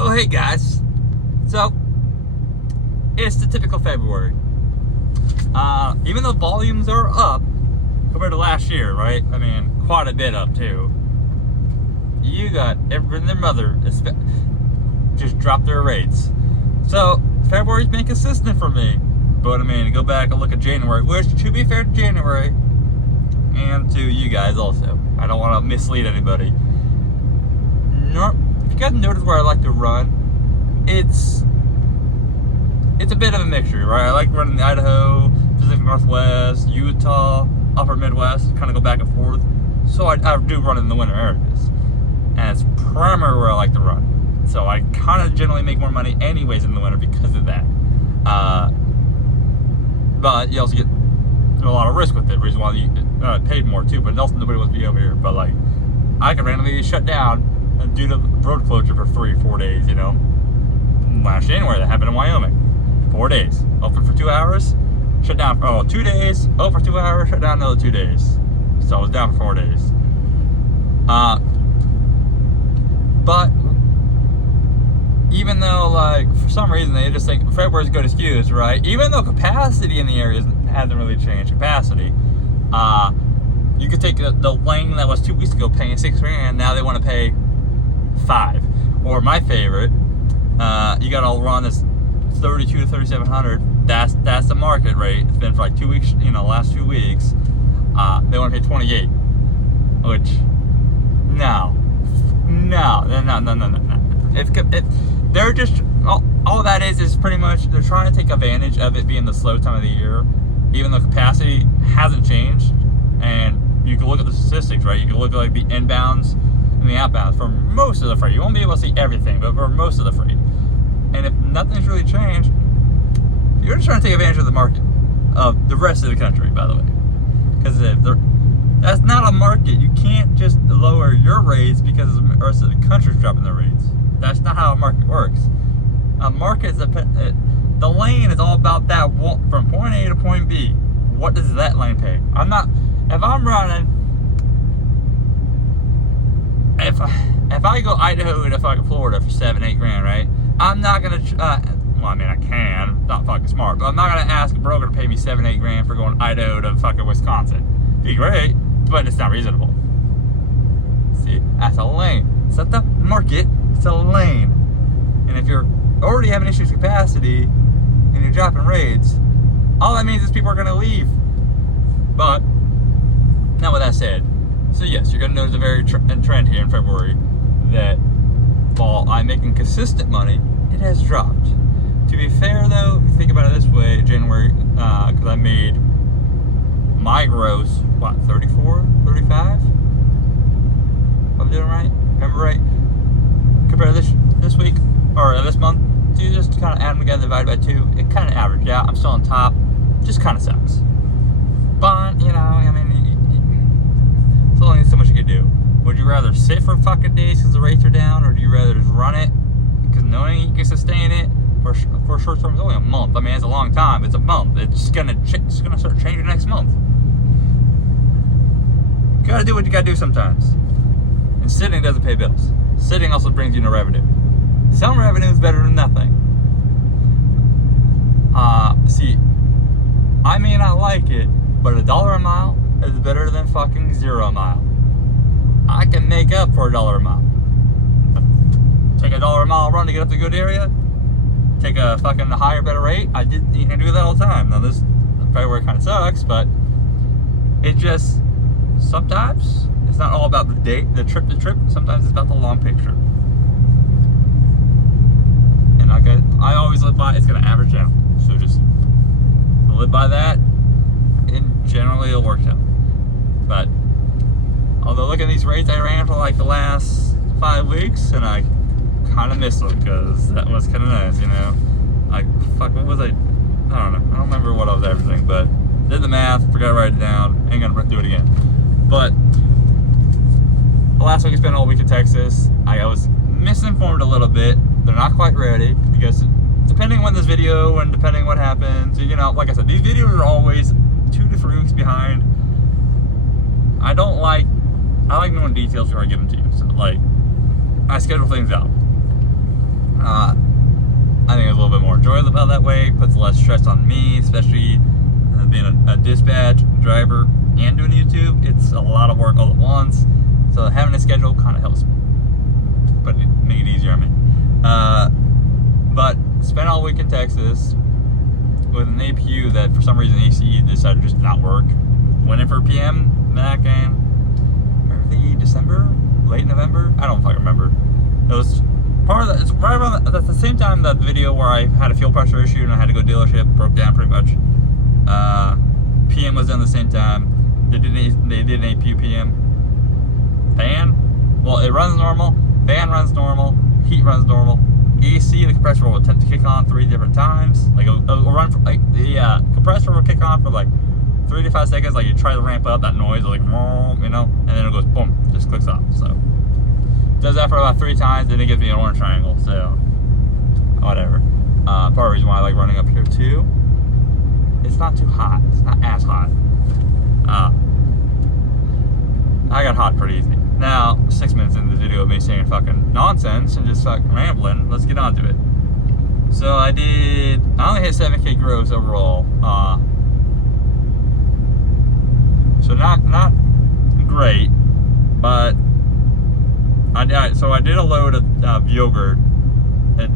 Oh, hey guys. So, it's the typical February. Even though volumes are up compared to last year, right? I mean, quite a bit up too. You got everyone and their mother just dropped their rates. So, February's been consistent for me. But I mean, go back and look at January, which, to be fair to January, and to you guys also. I don't want to mislead anybody. If you guys notice where I like to run, it's a bit of a mixture, right? I like running the Idaho, Pacific Northwest, Utah, Upper Midwest, kind of go back and forth. So I do run in the winter areas, and it's primarily where I like to run. So I kind of generally make more money anyways in the winter because of that. But you also get a lot of risk with it. Reason why you paid more too, but also nobody wants to be over here. But like, I could randomly get shut down due to road closure for 3-4 days. You know, last January that happened in Wyoming. 4 days, open for 2 hours, shut down for 2 days, open for 2 hours, shut down another 2 days. So I was down for 4 days. But even though, like, for some reason they just think February's a good excuse, right? Even though capacity in the areas hasn't really changed, you could take the lane that was 2 weeks ago paying $6,000, now they want to pay $5,000. Or my favorite, you got to run this 32 to 3,700. That's the market rate. It's been for like 2 weeks, last 2 weeks. They want to pay 28, which no. If they're just all that is pretty much they're trying to take advantage of it being the slow time of the year, even though capacity hasn't changed. And you can look at the statistics, right? You can look at like the inbounds and the outbounds for most of the freight. You won't be able to see everything, but for most of the freight. And if nothing's really changed, you're just trying to take advantage of the market of the rest of the country, by the way. Because that's not a market. You can't just lower your rates because the rest of the country's dropping their rates. That's not how a market works. A market is the lane is all about that from point A to point B. What does that lane pay? If I go Idaho to fucking Florida for $7-8 grand, right? I'm not gonna. I can. Not fucking smart, but I'm not gonna ask a broker to pay me $7-8 grand for going Idaho to fucking Wisconsin. Be great, but it's not reasonable. See, that's a lane. It's not the market. It's a lane. And if you're already having issues with capacity and you're dropping rates, all that means is people are gonna leave. But now with that said, so yes, you're gonna notice a very trend here in February that while I'm making consistent money, it has dropped. To be fair though, if you think about it this way, January, because I made my gross, 34, 35? If I'm doing right? Remember right? Compared to this week, or this month, so you just kind of add them together, divide by 2, it kind of averaged out. I'm still on top, just kind of sucks. But, there's only so much you can do. Would you rather sit for fucking days because the rates are down, or do you rather just run it because knowing you can sustain it for a short term? It's only a month. It's a long time. It's a month. It's gonna start changing next month. You gotta do what you gotta do sometimes. And sitting doesn't pay bills. Sitting also brings you no revenue. Some revenue is better than nothing. See, I may not like it, but $1 a mile is better than fucking 0 a mile. I can make up for $1 a mile. Take $1 a mile run to get up to a good area. Take a fucking higher, better rate. You can do that all the time. Now this February kind of sucks, but it just sometimes it's not all about the trip. Sometimes it's about the long picture. And I always live by it's gonna average out. So just live by that, and generally it'll work out. But although look at these rates I ran for like the last 5 weeks, and I kind of missed them because that was kind of nice, what was I don't know. I don't remember what I was averaging, but did the math, forgot to write it down, ain't gonna do it again. But last week I spent all week in Texas. I was misinformed a little bit. They're not quite ready because depending on this video and depending what happens, like I said, these videos are always 2 to 3 weeks behind. I like knowing details before I give them to you. So like, I schedule things out. I think it's a little bit more enjoyable that way. Puts less stress on me, especially being a dispatch driver and doing YouTube. It's a lot of work all at once. So having a schedule kind of helps, but make it easier on me. But spent all week in Texas with an APU that for some reason ACE decided to just not work. Went in for PM back in early December, late November. I don't fucking remember. It was part of it's right around at the same time that video where I had a fuel pressure issue and I had to go dealership, broke down pretty much. PM was done at the same time. They did an APU PM. Fan, well, it runs normal. Fan runs normal. Heat runs normal. AC, the compressor will attempt to kick on 3 different times. Like it'll run for, like the compressor will kick on for like 3 to 5 seconds. Like you try to ramp up that noise, like you know, and then it goes boom, just clicks off. So does that for about 3 times, then it gives me an orange triangle. So whatever. Part of the reason why I like running up here too. It's not too hot. It's not as hot. I got hot pretty easy. Now, 6 minutes into the video of me saying fucking nonsense and just fucking rambling, let's get on to it. So I only hit 7K gross overall. So not great, but I did a load of yogurt at,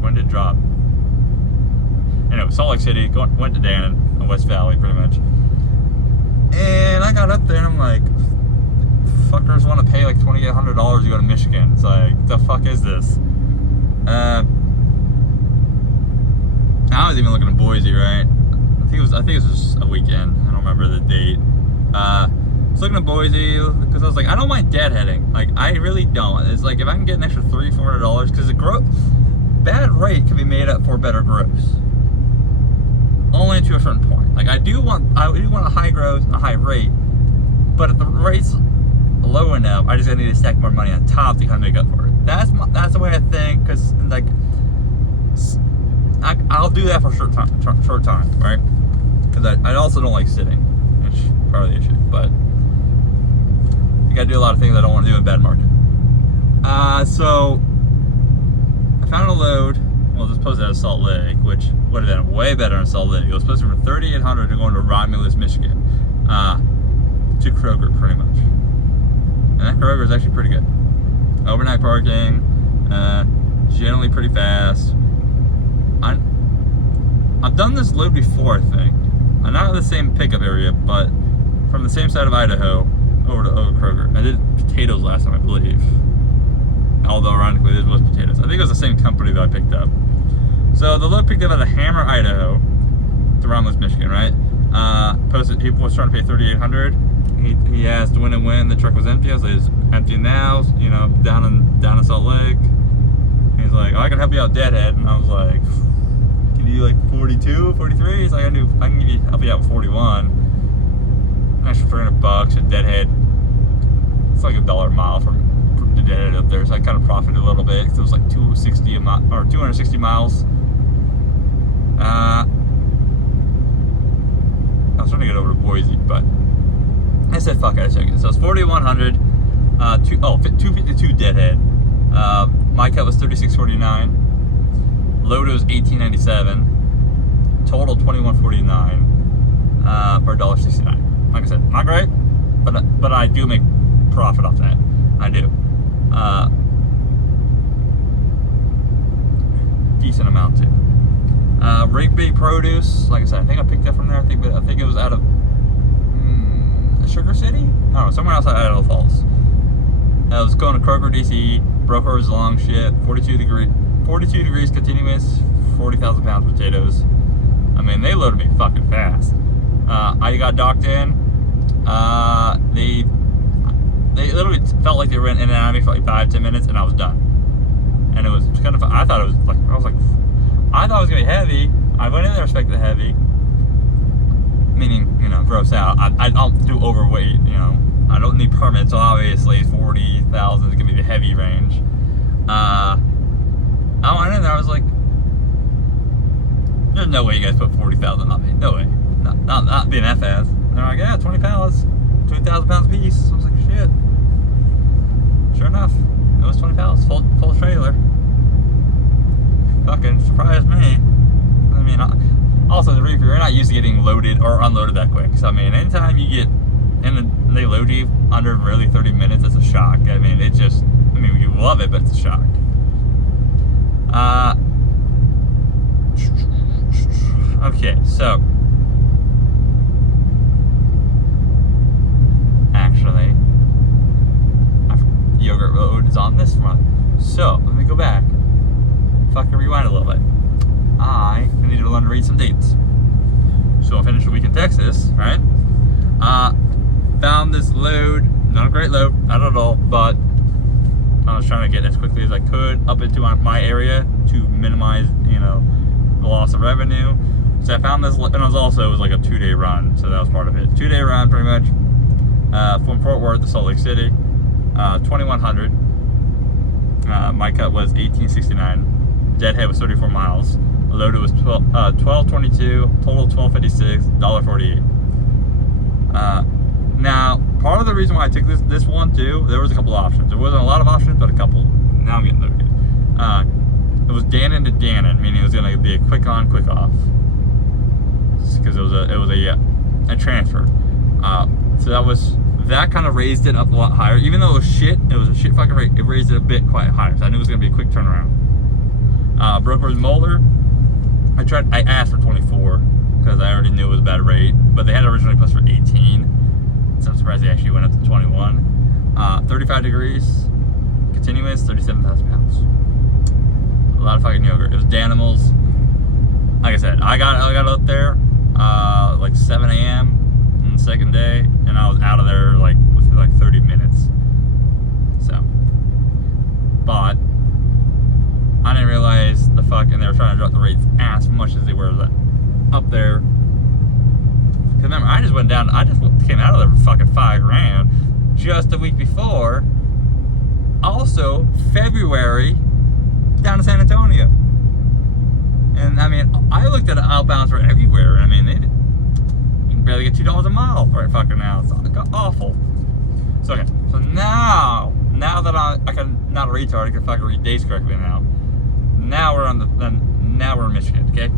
when did it drop? Anyway, Salt Lake City, went to Dannon, West Valley pretty much. And I got up there and I'm like, fuckers want to pay like $2,800 to go to Michigan. It's like, the fuck is this? I was even looking at Boise, right? I think it was just a weekend. I don't remember the date. I was looking at Boise because I was like, I don't mind deadheading. Like, I really don't. It's like if I can get an extra $300-$400, because the bad rate can be made up for better gross. Only to a certain point. Like I do want a high gross and a high rate, but if the rate's low enough, I just need to stack more money on top to kind of make up for it. That's the way I think, because like I'll do that for a short time, right? Because I also don't like sitting, which is part of the issue. But you gotta do a lot of things I don't want to do in a bad market. So I found a load. Well, it was posted out of Salt Lake, which would have been way better in Salt Lake. It was posted for $3,800 to go into Romulus, Michigan, to Kroger, pretty much. And that Kroger is actually pretty good. Overnight parking, generally pretty fast. I've done this load before, I think. I'm not in the same pickup area, but from the same side of Idaho over to Kroger. I did potatoes last time, I believe. Although ironically, this was potatoes. I think it was the same company that I picked up. So the load picked up out of Hammer, Idaho, to Romulus, Michigan, right? He was trying to pay $3,800. He asked when the truck was empty. I was like, it's empty now, you know, down in Salt Lake. He's like, oh, I can help you out deadhead. And I was like, can you do like 42, 43? He's like, I can help you out with 41. An extra $300 at deadhead. It's like $1 a mile from the deadhead up there, so I kind of profited a little bit because it was like 260 a mile or 260 miles. I was trying to get over to Boise, but I said fuck it, I took it. So it's 4,100, 252 deadhead. My cut was 36.49. Load was 18.97. Total 21.49 for $1.69. Like I said, not great, but I do make profit off that. I do. Decent amount too. Rigby produce, like I said, I think I picked up from there. I think it was out of Sugar City? No, somewhere outside Idaho Falls. I was going to Kroger, DC. Broker was long shit. 42 degrees continuous. 40,000 pounds of potatoes. I mean, they loaded me fucking fast. I got docked in. They literally felt like they were in and out of me for like 5-10 minutes, and I was done. And it was kind of, I thought it was gonna be heavy. I went in there expecting heavy, meaning, you know, gross out. I don't do overweight, you know. I don't need permits, so obviously 40,000 is gonna be the heavy range. I went in there, I was like, there's no way you guys put 40,000 on me. No way. Not being F-ass. And they're like, yeah, 20 pallets, 20,000 pounds a piece. I was like, shit. Sure enough, it was 20 pallets, full trailer. fucking surprised me. I mean, also the reefer, you're not used to getting loaded or unloaded that quick. So I mean, anytime you get and they load you under really 30 minutes, it's a shock. I mean, it just, I mean, you love it, but it's a shock. Okay, so actually, Yogurt Road is on this front. So let me go back. Fucking rewind a little bit. I need to learn to read some dates. So I finished a week in Texas, right? Found this load, not a great load, not at all, but I was trying to get as quickly as I could up into my area to minimize, you know, the loss of revenue. So I found this, and it was like a 2-day run, so that was part of it. 2-day run, pretty much, from Fort Worth to Salt Lake City, 2,100. My cut was 1869. Deadhead was 34 miles. Loaded was 1222. Total 1256. $1.48. Now, part of the reason why I took this one too, there was a couple options. There wasn't a lot of options, but a couple. Now I'm getting loaded. It was Dannon to Dannon, meaning it was going to be a quick on, quick off, because it was a transfer. So that kind of raised it up a lot higher. Even though it was shit, it was a shit fucking rate. It raised it a bit quite higher. So I knew it was going to be a quick turnaround. Broker was Moeller. I asked for 24 because I already knew it was a bad rate, but they had originally plus for 18. So I'm surprised they actually went up to 21. 35 degrees, continuous, 37,000 pounds. A lot of fucking yogurt. It was Danimals. Like I said, I got up there like 7 a.m. on the second day, and I was out of there like within like 30 minutes. So, but I didn't realize they were trying to drop the rates as much as they were up there. Cause remember, I just came out of there for fucking $5,000 just a week before. Also, February down to San Antonio. And I mean, I looked at outbounds for everywhere. I mean, you can barely get $2 a mile right fucking now. It's awful. So okay, so now that I can, not a retard, I can fucking read dates correctly now. Now we're in Michigan, okay?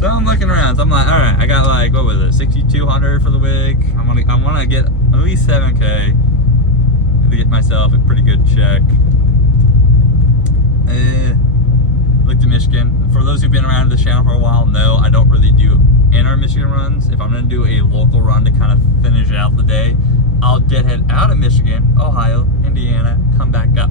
So I'm looking around. So I'm like, all right, I got like, what was it, 6,200 for the week. I want to get at least 7K to get myself a pretty good check. Looked at Michigan. For those who've been around this channel for a while, know I don't really do inner Michigan runs. If I'm going to do a local run to kind of finish out the day, I'll deadhead out of Michigan, Ohio, Indiana, come back up.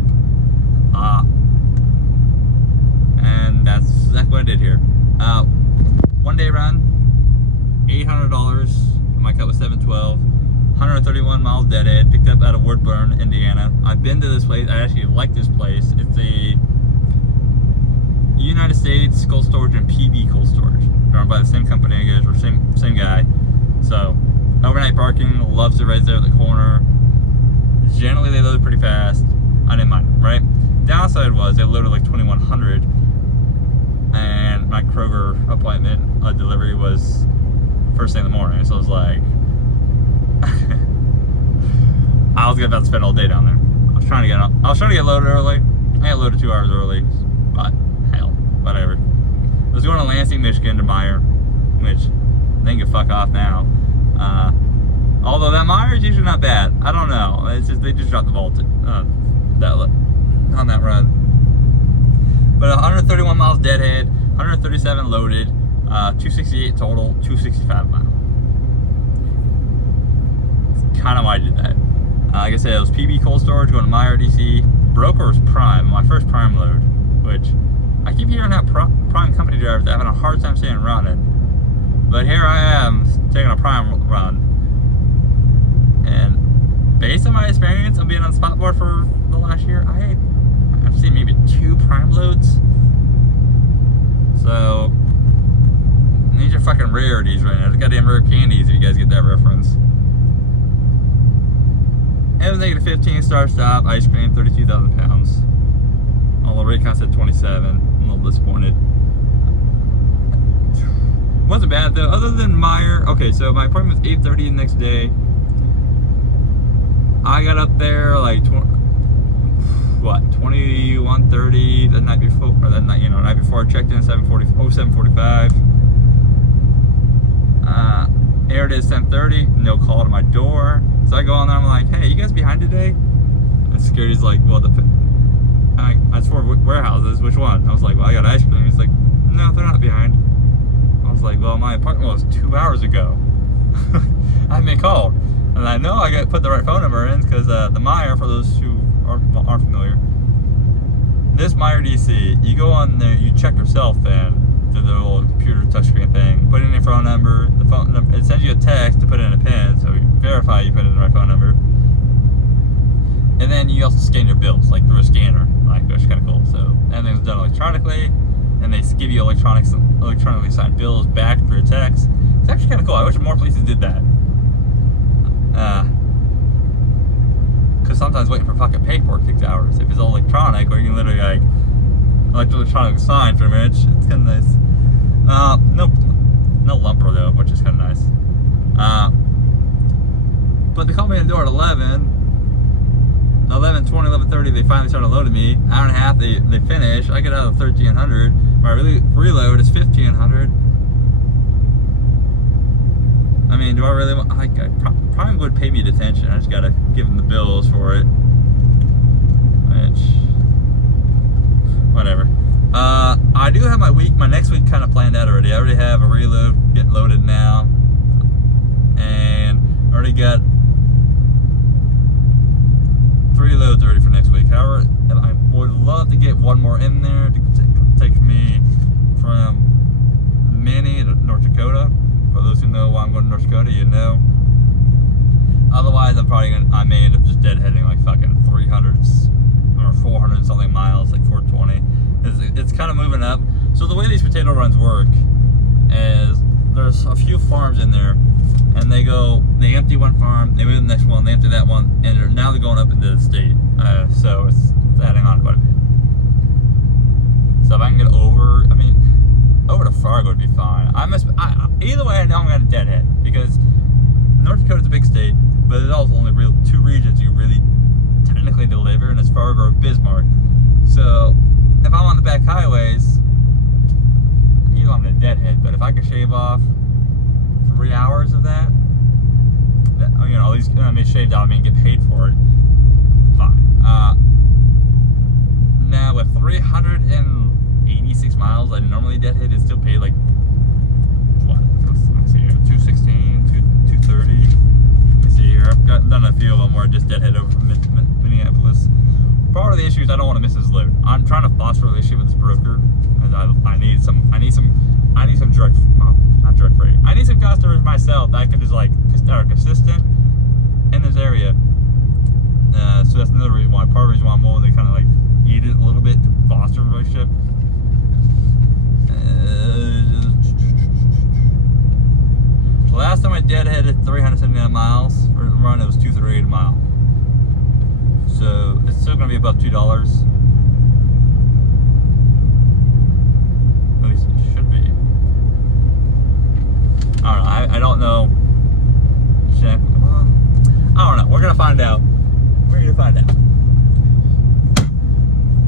And that's exactly what I did here. 1 day run, $800. My cut was $712. 131 miles deadhead. Picked up out of Woodburn, Indiana. I've been to this place. I actually like this place. It's a United States Cold Storage and PB Cold Storage. They're owned by the same company, I guess, or same guy. So, overnight parking, loves it right there at the corner. Generally, they load pretty fast. I didn't mind them, right? Downside was they loaded like 2,100, and my Kroger appointment delivery was first thing in the morning. So I was like, I was about to spend all day down there. I was trying to get loaded early. I got loaded 2 hours early, but hell, whatever. I was going to Lansing, Michigan to Meyer, which they can fuck off now. Although that Meyer is usually not bad. I don't know. It's just they just dropped the ball on that run. But 131 miles deadhead, 137 loaded, 268 total, 265 mile. That's kind of why I did that. Like I said, it was PB Cold Storage going to Meyer, DC. Broker was Prime, my first Prime load, which I keep hearing that Prime company drivers are having a hard time saying running. But here I am taking a Prime run. And based on my experience of being on Spotboard for the last year, I've seen maybe 2 Prime loads. So these are fucking rarities right now. The goddamn rare candies, if you guys get that reference. It was negative 15 star stop, ice cream, 32,000 pounds. Although Raycon said 27. I'm a little disappointed. Wasn't bad though, other than Meyer. Okay, so my appointment was 8:30 the next day. I got up there like what, 21:30 the night before, or the night, night before I checked in at 7:45. Aired at 7:30, no call to my door. So I go on there, I'm like, hey, you guys behind today? And security's like, well, I swore warehouses, which one? I was like, well, I got ice cream. He's like, no, they're not behind. I was like, well, my appointment was 2 hours ago. I haven't been called. And I know I got to put the right phone number in because the Meijer, for those who aren't familiar, this Meijer DC, you go on there, you check yourself in through the little computer touchscreen thing, put in your phone number, it sends you a text to put in a PIN, so you verify you put in the right phone number. And then you also scan your bills, like through a scanner, like, which is kind of cool. So everything's done electronically, and they give you electronically signed bills back through a text. It's actually kind of cool. I wish more places did that. Because sometimes waiting for fucking paperwork takes hours. If it's all electronic, or you can literally like electronic sign for a minute, it's kind of nice. No lumper though, which is kind of nice. But they called me at the door at 11:20, 11:30. They finally started loading me. Hour and a half. They finish. I get out of 1300. My reload is 1500. I mean, do I really want? Prime would pay me detention. I just gotta give them the bills for it. Which, whatever. I do have my next week kind of planned out already. I already have a reload getting loaded now, and I already got 3 loads already for next week. However, I would love to get one more in there to take me from Minnie to North Dakota. For those who know why I'm going to North Dakota, you know. Otherwise, I may end up just deadheading like fucking 300 or 400 something miles, like 420. It's kind of moving up. So the way these potato runs work is there's a few farms in there, and they empty one farm, they move to the next one, they empty that one, and now they're going up into the state. So it's adding on quite a bit. So if I can get over to Fargo would be fine. Either way, I know I'm going to deadhead, because North Dakota's a big state, but there's also only two regions you really technically deliver, and it's Fargo or Bismarck. So if I'm on the back highways, I'm going to deadhead. But if I could shave off 3 hours of that, at least shaved off, get paid for it, fine. Now with 386 miles, I normally deadhead is still paid like what? Let's see here, 216, 230. Let me see here. I've done a few of them where I just deadhead over from Minneapolis. Part of the issue is I don't want to miss his load. I'm trying to foster a relationship with this broker, and I need some direct, not direct freight. I need some customers myself that I can just are consistent in this area. So that's another reason why. Part of the reason why I'm willing to kind of like eat it a little bit to foster a relationship. Last time I deadheaded 379 miles for the run, it was 238 a mile. So it's still going to be above $2. At least it should be. I don't know. I don't know. I don't know. We're going to find out.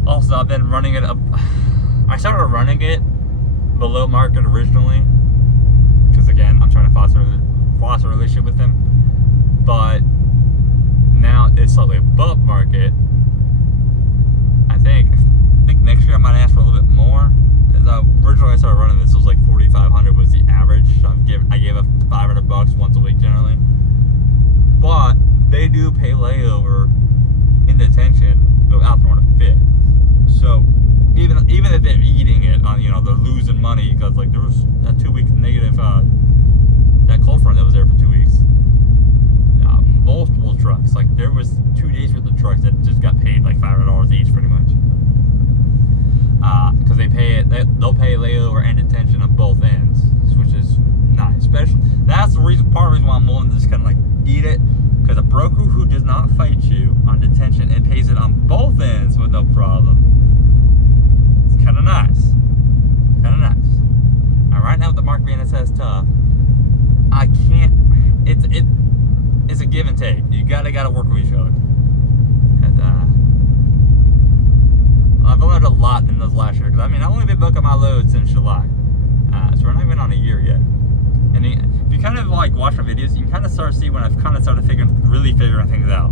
Also, I've been running it up. I started running it below market originally, because again, I'm trying to foster a relationship with them. But now it's slightly above market. I think next year I might ask for a little bit more. Originally I started running this, it was like 4,500 was the average. So I gave up $500 once a week generally. But they do pay layover in detention without throwing a fit. So even if they're eating it on, they're losing money, because like there was that 2 week negative that cold front that was there for 2 weeks. Multiple trucks, like there was 2 days worth of trucks that just got paid like $500 each, pretty much. Because they'll pay layover and detention on both ends, which is nice. Especially that's part of the reason why I'm willing to just kind of like eat it, because a broker who does not fight you on detention and pays it on both ends with no problem, it's kind of nice. And right now with the market being as tough, I can't. It's a give and take. You gotta work with each other. Cause lot in those last year. Because I mean, I've only been booking my loads since July, so we're not even on a year yet. And if you kind of like watch my videos, you can kind of start to see when I've kind of started really figuring things out.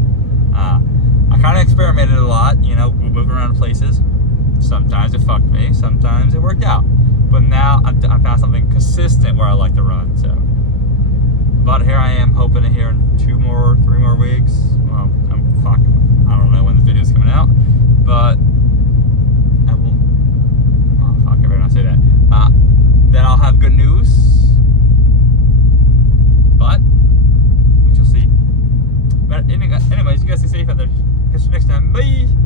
I kind of experimented a lot, you know, moving around places. Sometimes it fucked me, sometimes it worked out. But now I found something consistent where I like to run. So, but here I am, hoping to hear in 3 more weeks. Well, I don't know when the video's coming out, but I won't. Oh fuck! I better not say that. Then I'll have good news.